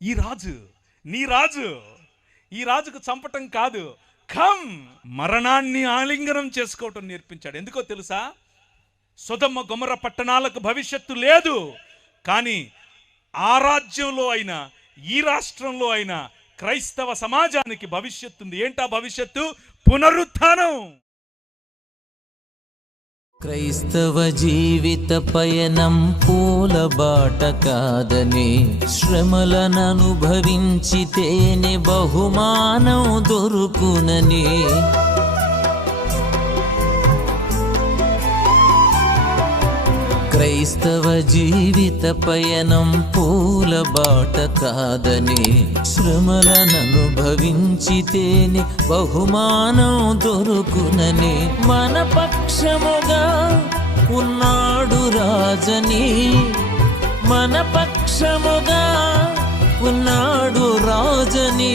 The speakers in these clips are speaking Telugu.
ఈ రాజు, నీ రాజు, ఈ రాజుకు చంపటం కాదు, కమ్, మరణాన్ని ఆలింగనం చేసుకోవటం నేర్పించాడు. ఎందుకో తెలుసా? సొదొమ గొమొర్రా పట్టణాలకు భవిష్యత్తు లేదు, కానీ ఆ రాజ్యంలో అయినా ఈ రాష్ట్రంలో అయినా క్రైస్తవ సమాజానికి భవిష్యత్తు ఉంది. ఏంటా భవిష్యత్తు? పునరుత్థానం. క్రైస్తవ జీవిత పయనం పూలబాట కాదని, శ్రమలను అనుభవించితేనే బహుమానం దొరుకునని. క్రైస్తవ జీవిత పయనం పూలబాట కాదని, శ్రమలను అనుభవించితేనే బహుమానం దొరుకునని. మన పక్షముగా ఉన్నాడు రాజని, మన పక్షముగా ఉన్నాడు రాజని.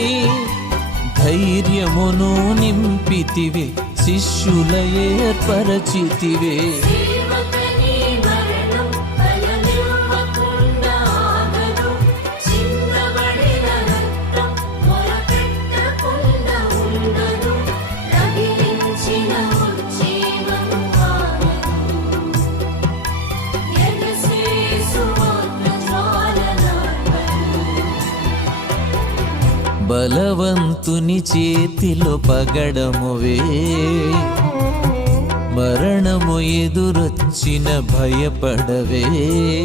ధైర్యమును నింపితివే, శిష్యుల ఏర్పరచితివే. బలవంతుని చేతిలో పగడమువే, మరణము ఎదురొచ్చిన భయపడవే.